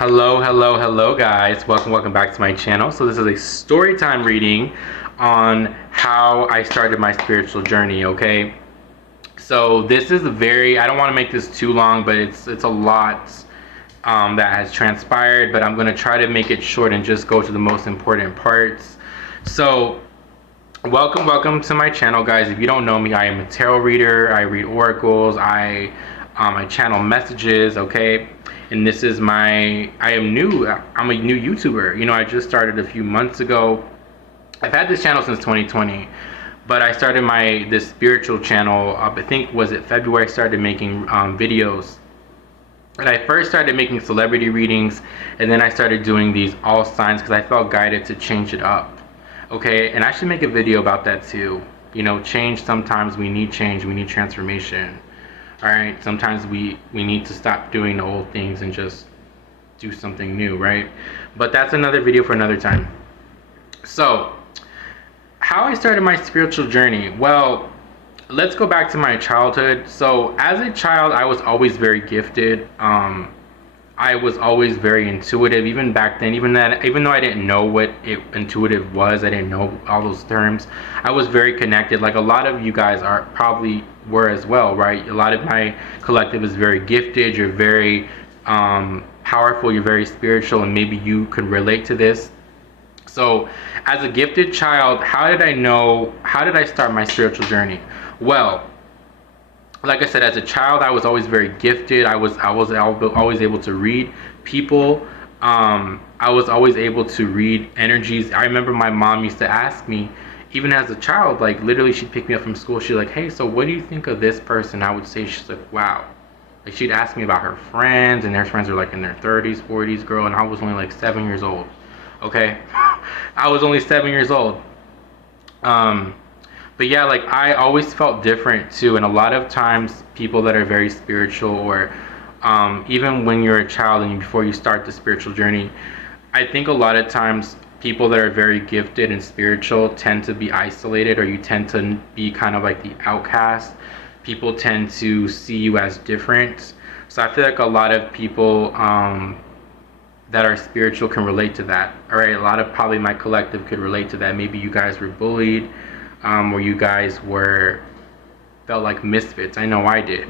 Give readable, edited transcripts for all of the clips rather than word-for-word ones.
Hello guys. Welcome back to my channel. So this is a story time reading on how I started my spiritual journey, okay? So this is I don't want to make this too long, but it's a lot that has transpired, but I'm going to try to make it short and just go to the most important parts. So welcome to my channel, guys. If you don't know me, I am a tarot reader. I read oracles. I channel messages, okay? And this is I'm a new YouTuber. You know, I just started a few months ago. I've had this channel since 2020, but I started this spiritual channel I think, was it February? I started making videos. And I first started making celebrity readings, and then I started doing these all signs because I felt guided to change it up. Okay, and I should make a video about that too. You know, sometimes we need change, we need transformation. Alright, sometimes we need to stop doing the old things and just do something new, right? But that's another video for another time. So, how I started my spiritual journey. Well, let's go back to my childhood. So, as a child, I was always very gifted. I was always very intuitive, even back then. Even though I didn't know what intuitive was, I didn't know all those terms, I was very connected. Like a lot of you guys probably were as well, right? A lot of my collective is very gifted. You're very powerful. You're very spiritual, and maybe you could relate to this. So, as a gifted child, how did I start my spiritual journey? Well, like I said, as a child, I was always very gifted. I was always able to read people. I was always able to read energies. I remember my mom used to ask me, even as a child, like literally she'd pick me up from school. She'd like, hey, so what do you think of this person? I would say, she's like, wow. Like she'd ask me about her friends, and their friends were like in their 30s, 40s, girl, and I was only like 7 years old. Okay? I was only 7 years old. But yeah, like I always felt different too, and a lot of times people that are very spiritual, or even when you're a child and before you start the spiritual journey, I think a lot of times people that are very gifted and spiritual tend to be isolated, or you tend to be kind of like the outcast. People tend to see you as different. So I feel like a lot of people that are spiritual can relate to that. All right, a lot of probably my collective could relate to that. Maybe you guys were bullied. Or you guys felt like misfits. I know I did.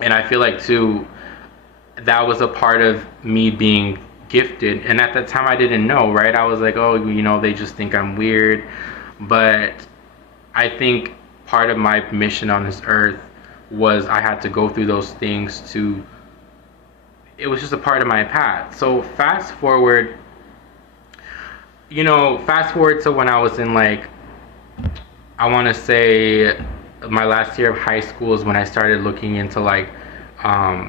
And I feel like too, that was a part of me being gifted. And at that time I didn't know, right? I was like, oh, you know, they just think I'm weird. But I think part of my mission on this earth was I had to go through those things it was just a part of my path. So fast forward to when I was in like, I want to say my last year of high school is when I started looking into like I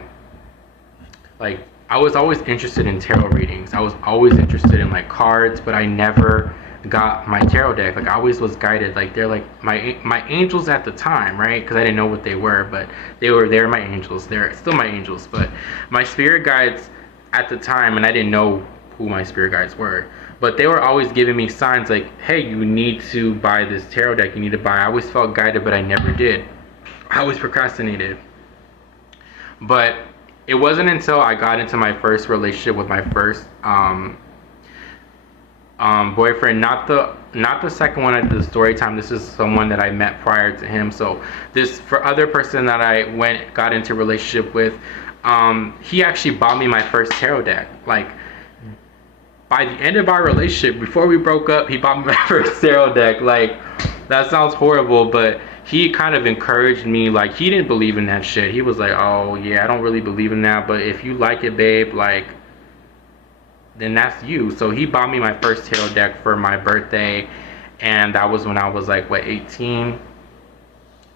was always interested in tarot readings. I was always interested in like cards, but I never got my tarot deck. Like I always was guided. Like they're like my angels at the time, right? Because I didn't know what they were, but they're my angels. They're still my angels, but my spirit guides at the time, and I didn't know who my spirit guides were. But they were always giving me signs like, hey, you need to buy this tarot deck. You need to buy. I always felt guided, but I never did. I always procrastinated. But it wasn't until I got into my first relationship with my first boyfriend, not the second one at the story time. This is someone that I met prior to him. So this other person that I got into a relationship with, he actually bought me my first tarot deck. Like, by the end of our relationship, before we broke up, he bought me my first tarot deck. Like, that sounds horrible, but he kind of encouraged me. Like, he didn't believe in that shit. He was like, oh yeah, I don't really believe in that, but if you like it, babe, like, then that's you. So he bought me my first tarot deck for my birthday, and that was when I was like, what, 18?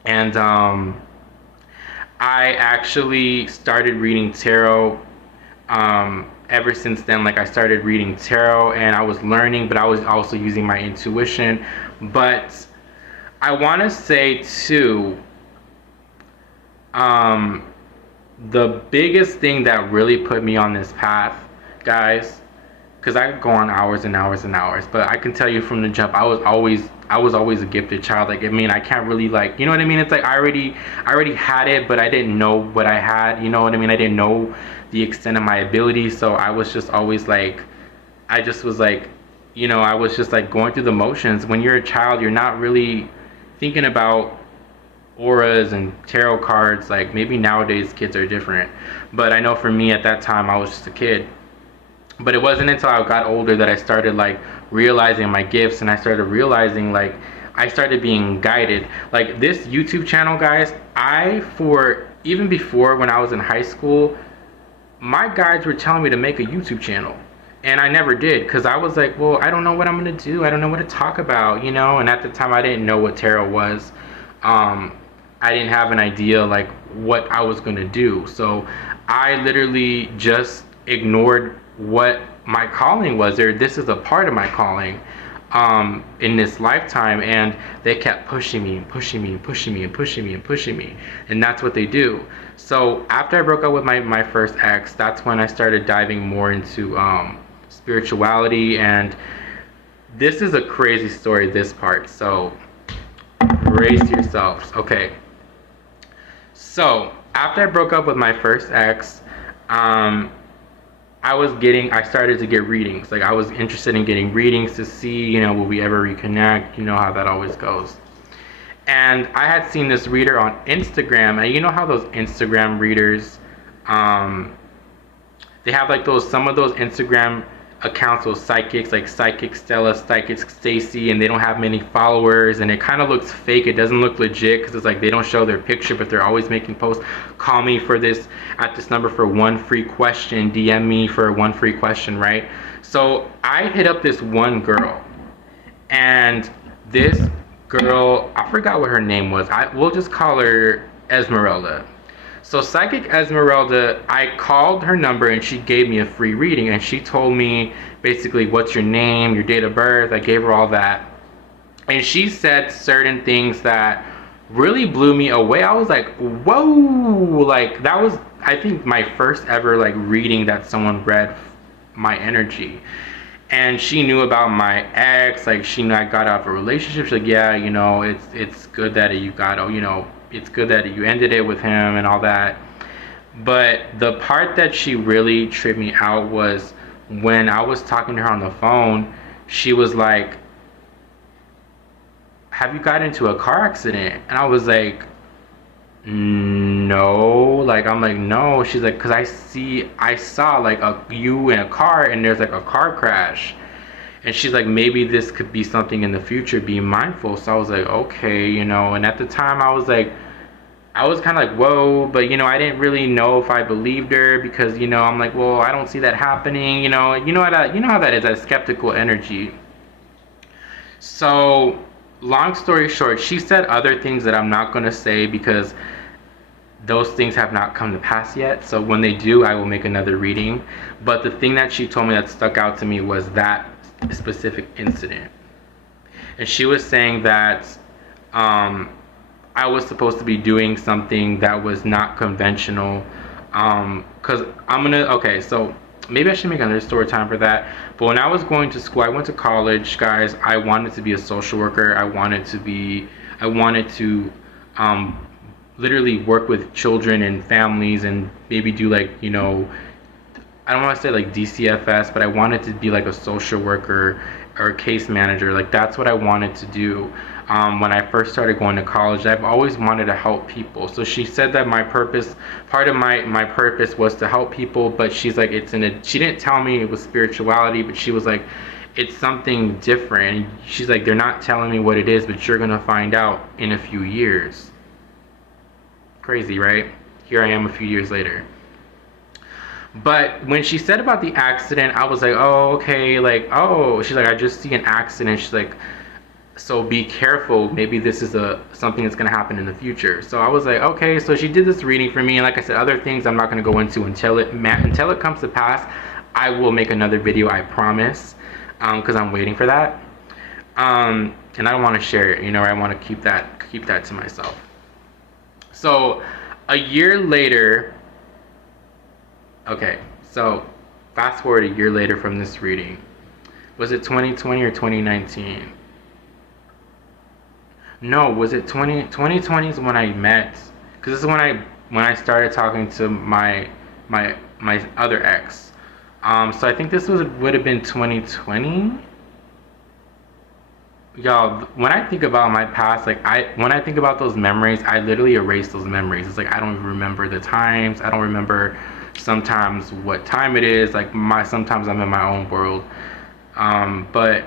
And I actually started reading tarot. Ever since then, like I started reading tarot, and I was learning, but I was also using my intuition. But I want to say too, the biggest thing that really put me on this path, guys, because I could go on hours and hours and hours, but I can tell you from the jump, I was always a gifted child. Like, I mean, I can't really, like, you know what I mean? It's like I already had it, but I didn't know what I had. You know what I mean? I didn't know the extent of my ability. So I was just always like, I just was like, you know, I was just like going through the motions. When you're a child, you're not really thinking about auras and tarot cards. Like maybe nowadays kids are different, but I know for me at that time I was just a kid. But it wasn't until I got older that I started like realizing my gifts, and I started realizing like I started being guided. Like this YouTube channel, guys, for even before when I was in high school, my guides were telling me to make a YouTube channel. And I never did, because I was like, well, I don't know what I'm going to do. I don't know what to talk about, you know? And at the time, I didn't know what tarot was. I didn't have an idea, like, what I was going to do. So I literally just ignored what my calling was. This is a part of my calling in this lifetime. And they kept pushing me and pushing me and pushing me and pushing me and pushing me. And that's what they do. So after I broke up with my first ex, that's when I started diving more into spirituality. And this is a crazy story, this part, so brace yourselves. Okay, so after I broke up with my first ex, I started to get readings. Like I was interested in getting readings to see, you know, will we ever reconnect? You know how that always goes. And I had seen this reader on Instagram, and you know how those Instagram readers, they have like some of those Instagram accounts, those psychics, like Psychic Stella, Psychic Stacy, and they don't have many followers, and it kind of looks fake. It doesn't look legit, because it's like they don't show their picture, but they're always making posts. Call me for this at this number for one free question. DM me for one free question, right? So I hit up this one girl, and this girl, I forgot what her name was. We'll just call her Esmeralda. So Psychic Esmeralda, I called her number and she gave me a free reading, and she told me basically what's your name, your date of birth. I gave her all that, and she said certain things that really blew me away. I was like, whoa, like that was, I think, my first ever like reading that someone read my energy. And she knew about my ex. Like she knew I got out of a relationship. She's like, yeah, you know, it's good that you got, you know, it's good that you ended it with him and all that. But the part that she really tripped me out was when I was talking to her on the phone. She was like, have you got into a car accident? And I was like, no. Like I'm like, no. She's like, because I saw like you in a car, and there's like a car crash. And she's like, maybe this could be something in the future, be mindful. So I was like, okay, you know. And at the time I was like, I was kind of like, whoa, but you know, I didn't really know if I believed her, because you know, I'm like, well, I don't see that happening, you know how that is, that skeptical energy. So long story short, she said other things that I'm not going to say, because those things have not come to pass yet. So when they do, I will make another reading. But the thing that she told me that stuck out to me was that specific incident. And she was saying that I was supposed to be doing something that was not conventional. Because okay, so maybe I should make another story time for that. But when I was going to school, I went to college, guys. I wanted to be a social worker. I wanted to literally work with children and families, and maybe do like, you know, I don't want to say like DCFS, but I wanted to be like a social worker or a case manager. Like that's what I wanted to do. When I first started going to college, I've always wanted to help people. So she said that part of my purpose was to help people, but she's like, she didn't tell me it was spirituality, but she was like, it's something different. And she's like, they're not telling me what it is, but you're gonna find out in a few years. Crazy, right? Here I am a few years later. But when she said about the accident, I was like, oh, okay, like, oh, she's like, I just see an accident. She's like, so be careful, maybe this is something that's going to happen in the future. So I was like, okay. So she did this reading for me, and like I said, other things I'm not going to go into until it comes to pass. I will make another video, I promise, because I'm waiting for that, and I don't want to share it, you know, I want to keep that to myself. So a year later, okay, so fast forward a year later from this reading. Was it 2020 or 2019? No, was it 2020 is when I met, because this is when I started talking to my my other ex. So I think this would have been 2020. Y'all, when I think about my past, like when I think about those memories, I literally erase those memories. It's like I don't even remember the times. I don't remember sometimes what time it is. Like sometimes I'm in my own world. But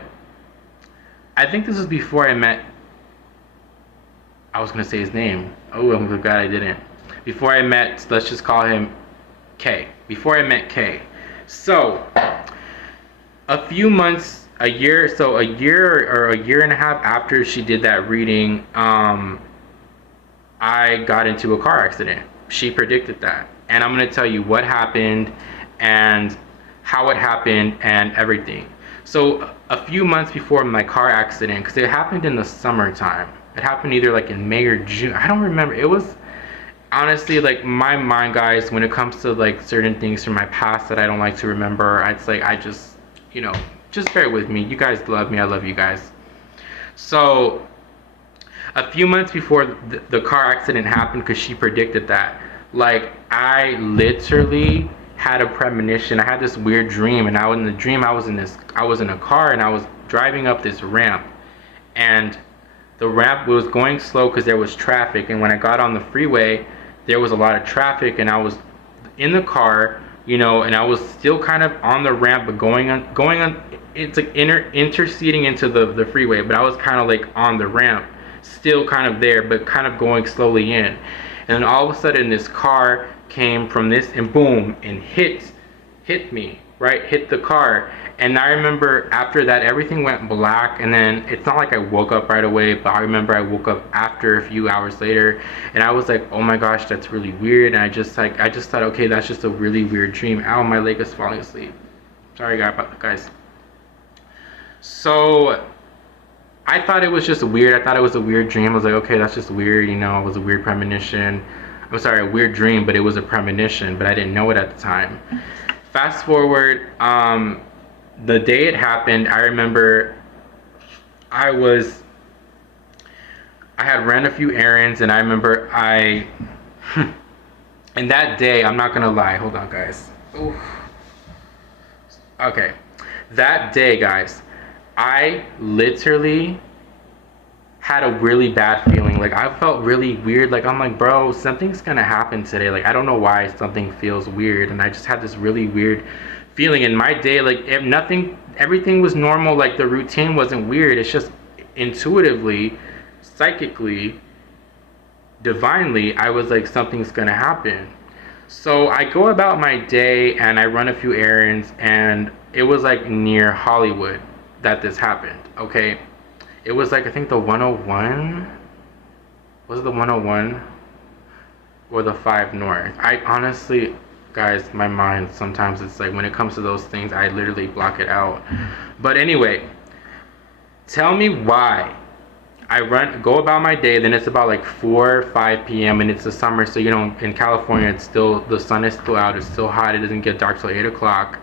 I think this was before I met. I was gonna say his name. Oh, I'm glad I didn't. Before I met, let's just call him K. Before I met K. So a few months, a year or a year and a half after she did that reading, I got into a car accident. She predicted that, and I'm gonna tell you what happened and how it happened and everything. So a few months before my car accident, because it happened in the summertime. It happened either like in May or June. I don't remember. It was honestly like my mind, guys, when it comes to like certain things from my past that I don't like to remember. It's like I just, just bear with me. You guys love me. I love you guys. So a few months before the car accident happened, because she predicted that, like I literally had a premonition. I had this weird dream, and in the dream I was in a car, and I was driving up this ramp, and the ramp was going slow because there was traffic. And when I got on the freeway, there was a lot of traffic, and I was in the car, and I was still kind of on the ramp, but going on. It's like interceding into the freeway, but I was kind of like on the ramp, still kind of there, but kind of going slowly in. And then all of a sudden, this car came from this, and boom, and hit me, right? Hit the car. And I remember after that, everything went black. And then it's not like I woke up right away, but I remember I woke up after a few hours later, and I was like, oh my gosh, that's really weird. And I just thought, okay, that's just a really weird dream. Ow, my leg is falling asleep. Sorry guys. So I thought it was just weird. I thought it was a weird dream. I was like, okay, that's just weird. It was a weird premonition. I'm sorry, a weird dream, but it was a premonition, but I didn't know it at the time. Fast forward, the day it happened, I remember I had ran a few errands, and I remember and that day, I'm not gonna lie, hold on guys. Oof. Okay, that day, guys, I literally had a really bad feeling. Like I felt really weird. Like I'm like, bro, something's gonna happen today. Like I don't know why something feels weird, and I just had this really weird feeling in my day. Like everything was normal. Like the routine wasn't weird. It's just intuitively, psychically, divinely, I was like, something's gonna happen. So I go about my day, and I run a few errands, and it was like near Hollywood that this happened. Okay, it was like, I think the 101, was it the 101 or the 5 North? I honestly, guys, my mind, sometimes it's like when it comes to those things, I literally block it out. But anyway, tell me why I go about my day. Then it's about like 4 or 5 p.m. and it's the summer, so in California, it's still, the sun is still out, it's still hot, it doesn't get dark till 8 o'clock.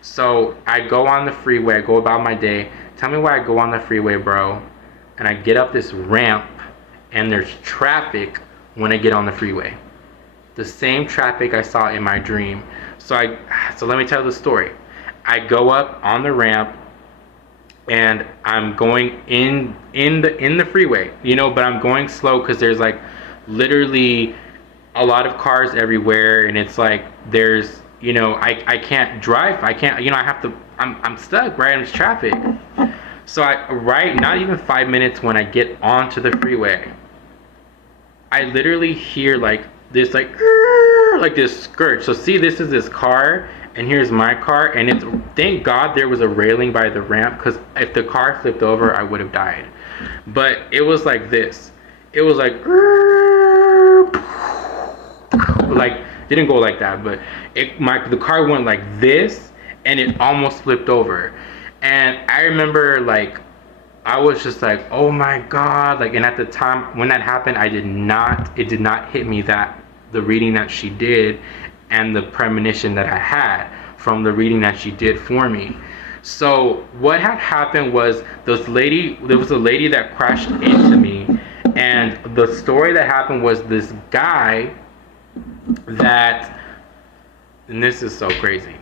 So I go on the freeway, I go about my day. Tell me why I go on the freeway, bro, and I get up this ramp, and there's traffic when I get on the freeway. The same traffic I saw in my dream. So let me tell the story. I go up on the ramp, and I'm going in the freeway, but I'm going slow because there's like literally a lot of cars everywhere, and it's like there's, I can't drive. I can't, I have to, I'm stuck, right? There's traffic. So not even 5 minutes when I get onto the freeway, I literally hear like this, like this skirt. So see, this is this car, and here's my car, and thank God there was a railing by the ramp, because if the car flipped over, I would have died. But it was like this. It was like didn't go like that, but the car went like this, and it almost flipped over. And I remember, like, I was just like, oh my God, like, and at the time when that happened, it did not hit me that the reading that she did and the premonition that I had from the reading that she did for me. So what had happened was there was a lady that crashed into me, and the story that happened was this guy that and this is so crazy.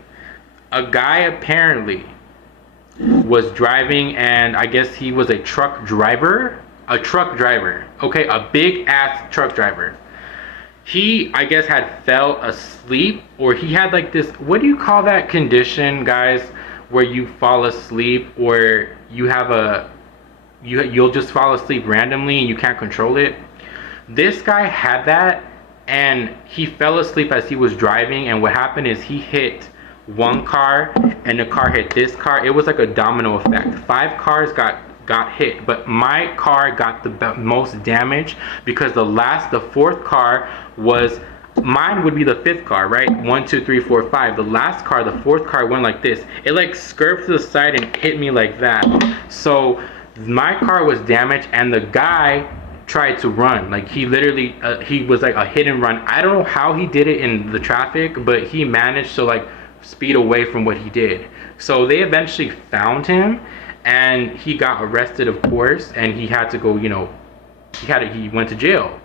A guy apparently was driving, and I guess he was a truck driver. Okay, a big ass truck driver. He, I guess, had fell asleep, or he had like this, what do you call that condition, guys, where you fall asleep, or you have you'll just fall asleep randomly and you can't control it. This guy had that, and he fell asleep as he was driving, and what happened is he hit one car and the car hit this car. It was like a domino effect. 5 cars got hit, but my car got the most damage because the fourth car was, mine would be the 5th car, right? 1, 2, 3, 4, 5. The last car, the 4th car, went like this. It like scurved to the side and hit me like that. So my car was damaged, and the guy tried to run. Like, he literally he was like a hit and run. I don't know how he did it in the traffic, but he managed to like speed away from what he did. So they eventually found him, and he got arrested, of course, and he had to go, he went to jail.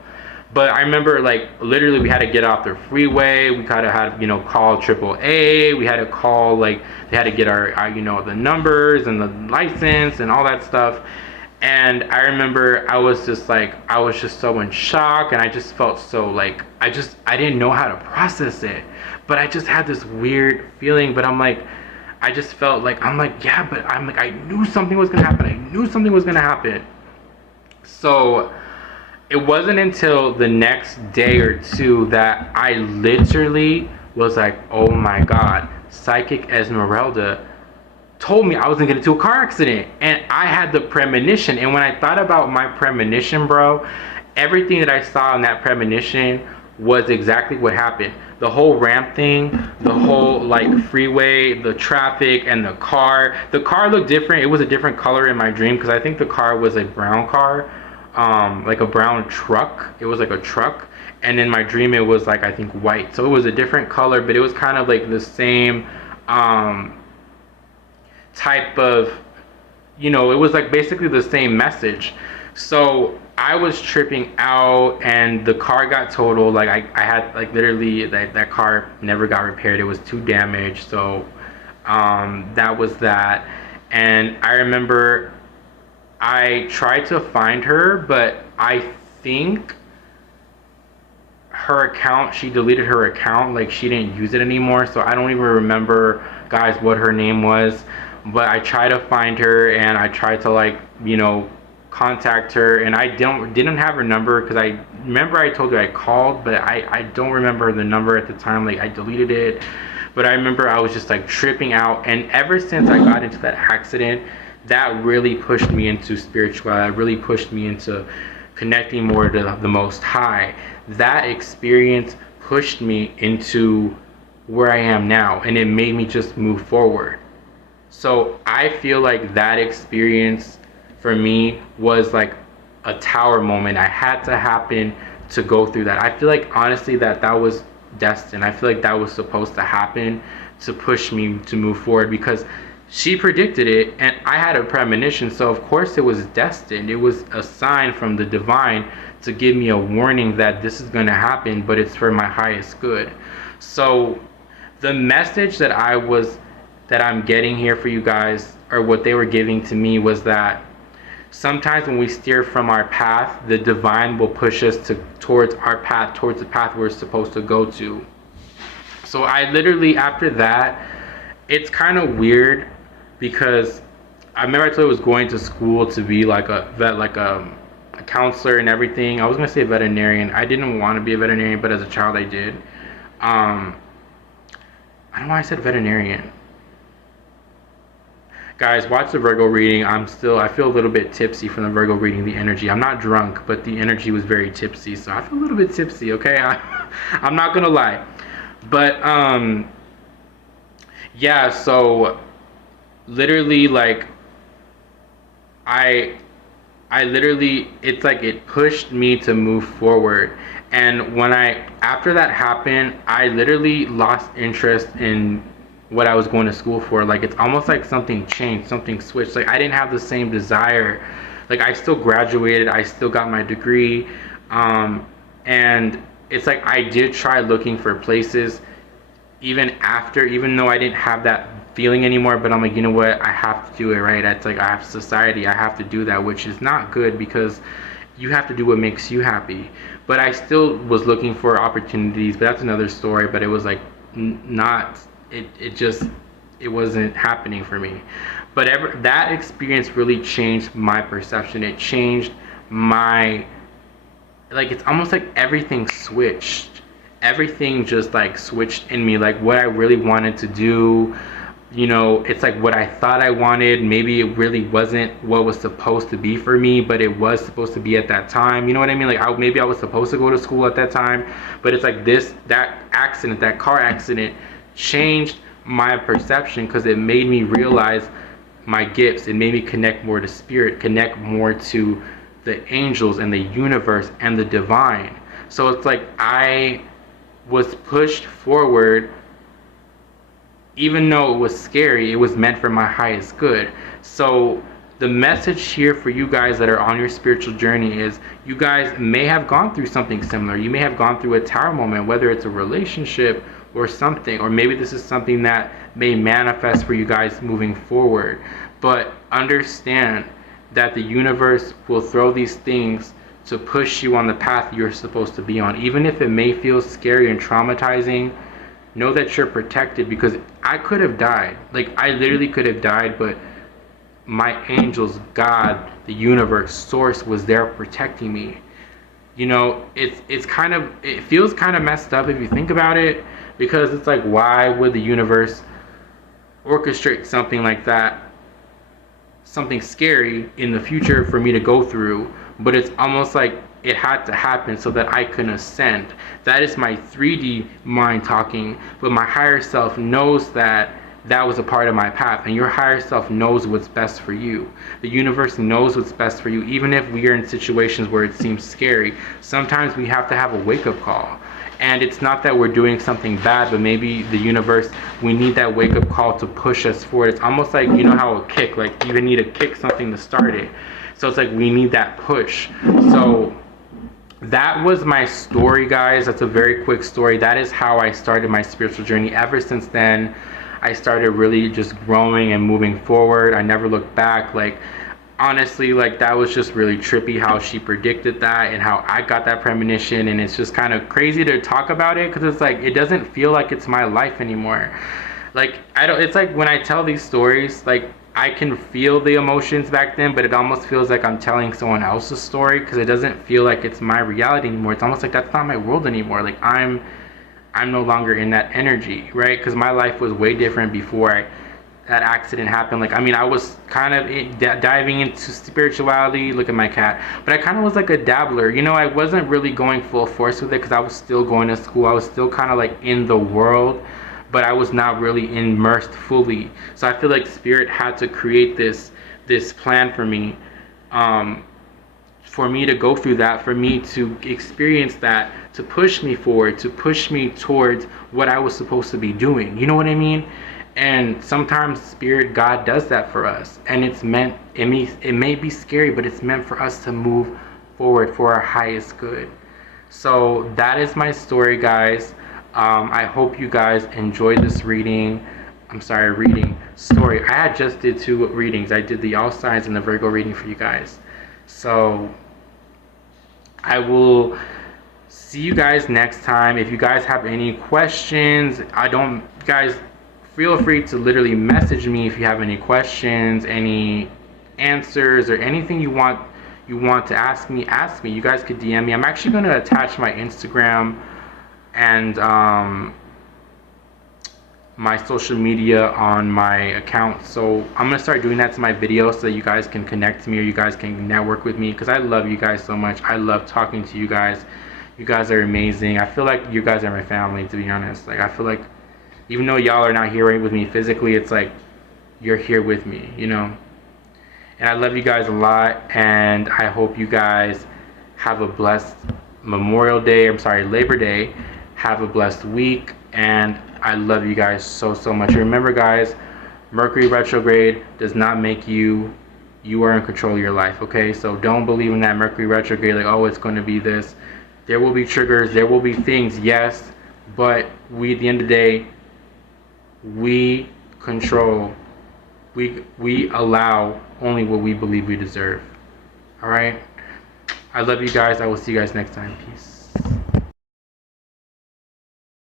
But I remember, like, literally we had to get off the freeway. We kind of had, call AAA. We had to call, like, they had to get our the numbers and the license and all that stuff. And I remember I was just so in shock, and I just felt so like, I didn't know how to process it. But I just had this weird feeling, but I just felt like, yeah, but I knew something was gonna happen. So it wasn't until the next day or two that I literally was like, oh my God, Psychic Esmeralda told me I was gonna get into a car accident. And I had the premonition. And when I thought about my premonition, bro, everything that I saw in that premonition was exactly what happened. The whole ramp thing, the whole like freeway, the traffic, and the car. The car looked different. It was a different color in my dream, because I think the car was a brown car, like a brown truck. It was like a truck. And in my dream, it was like, I think, white. So it was a different color, but it was kind of like the same type of, it was like basically the same message. So I was tripping out, and the car got totaled. Like I had like literally that car never got repaired. It was too damaged. So that was that. And I remember I tried to find her, but I think her account, she deleted her account. Like, she didn't use it anymore. So I don't even remember, guys, what her name was. But I tried to find her, and I tried to like, contact her, and I didn't have her number, because I remember I told her I called, but I don't remember the number at the time. Like, I deleted it. But I remember I was just like tripping out, and ever since I got into that accident, that really pushed me into spirituality. That really pushed me into connecting more to the Most High. That experience pushed me into where I am now, and it made me just move forward. So I feel like that experience for me was like a tower moment. I had to happen to go through that. I feel like, honestly, that was destined. I feel like that was supposed to happen to push me to move forward, because she predicted it, and I had a premonition. So of course it was destined. It was a sign from the divine to give me a warning that this is going to happen, but it's for my highest good. So the message that I'm getting here for you guys, or what they were giving to me, was that sometimes when we steer from our path, the divine will push us towards our path, towards the path we're supposed to go to. So I literally, after that, it's kind of weird, because I remember I told you I was going to school to be like a vet, like a counselor and everything. I was going to say veterinarian. I didn't want to be a veterinarian, but as a child I did. I don't know why I said veterinarian. Guys, watch the Virgo reading. I feel a little bit tipsy from the Virgo reading, the energy. I'm not drunk, but the energy was very tipsy. So I feel a little bit tipsy, okay? I'm not going to lie. But, yeah, so literally, like, I literally, it's like it pushed me to move forward. And after that happened, I literally lost interest in what I was going to school for. Like, it's almost like something changed, something switched. Like, I didn't have the same desire. Like, I still graduated, I still got my degree, and it's like I did try looking for places even after, even though I didn't have that feeling anymore, but I'm like, you know what, I have to do it, right? It's like I have society, I have to do that, which is not good because you have to do what makes you happy. But I still was looking for opportunities, but that's another story. But it was like not, it wasn't happening for me. But that experience really changed my perception. It changed my, like, it's almost like everything switched. Everything just like switched in me, like what I really wanted to do. You know, it's like what I thought I wanted. Maybe it really wasn't what was supposed to be for me, but it was supposed to be at that time. You know what I mean? Like maybe I was supposed to go to school at that time, but it's like that car accident changed my perception because it made me realize my gifts. It made me connect more to spirit, connect more to the angels and the universe and the divine. So it's like I was pushed forward. Even though it was scary, it was meant for my highest good. So the message here for you guys that are on your spiritual journey is you guys may have gone through something similar. You may have gone through a tower moment, whether it's a relationship or something, or maybe this is something that may manifest for you guys moving forward. But understand that the universe will throw these things to push you on the path you're supposed to be on. Even if it may feel scary and traumatizing, know that you're protected, because I could have died. Like I literally could have died, but my angels, God, the universe, source was there protecting me. You know, it feels kind of messed up if you think about it, because it's like, why would the universe orchestrate something like that, something scary in the future for me to go through? But it's almost like it had to happen so that I can ascend. That is my 3D mind talking, but my higher self knows that that was a part of my path, and your higher self knows what's best for you. The universe knows what's best for you, even if we are in situations where it seems scary. Sometimes we have to have a wake-up call, and it's not that we're doing something bad, but maybe the universe, we need that wake-up call to push us forward. It's almost like, you know how a kick, like you need to kick something to start it. So it's like we need that push. So that was my story, guys. That's a very quick story. That is how I started my spiritual journey. Ever since then, I started really just growing and moving forward. I never looked back. Like, honestly, like that was just really trippy how she predicted that and how I got that premonition. And it's just kind of crazy to talk about it, because it's like it doesn't feel like it's my life anymore. Like it's like when I tell these stories, like I can feel the emotions back then, but it almost feels like I'm telling someone else's story, because it doesn't feel like it's my reality anymore. It's almost like that's not my world anymore. Like I'm no longer in that energy, right? Because my life was way different before that accident happened. Like, I mean, I was kind of diving into spirituality. Look at my cat. But I kind of was like a dabbler. You know, I wasn't really going full force with it because I was still going to school. I was still kind of like in the world, but I was not really immersed fully. So I feel like spirit had to create this plan for me to go through that, for me to experience that, to push me forward, to push me towards what I was supposed to be doing. You know what I mean? And sometimes spirit, God does that for us, and it's meant, it may be scary, but it's meant for us to move forward for our highest good. So that is my story, guys. I hope you guys enjoyed this reading story. I had just did 2 readings. I did the all signs and the Virgo reading for you guys. So I will see you guys next time. If you guys have any questions, guys, feel free to literally message me if you have any questions, any answers, or anything you want to ask me. You guys could DM me. I'm actually going to attach my Instagram and my social media on my account. So I'm going to start doing that to my videos so that you guys can connect to me, or you guys can network with me, because I love you guys so much. I love talking to you guys. You guys are amazing. I feel like you guys are my family, to be honest. Like, I feel like even though y'all are not here with me physically, it's like you're here with me, you know. And I love you guys a lot, and I hope you guys have a blessed Labor Day. Have a blessed week, and I love you guys so much. Remember, guys, Mercury retrograde does not make you are in control of your life, okay? So don't believe in that Mercury retrograde, like, oh, it's going to be this. There will be triggers, there will be things, yes, but at the end of the day, we control, we allow only what we believe we deserve. All right, I love you guys. I will see you guys next time. Peace.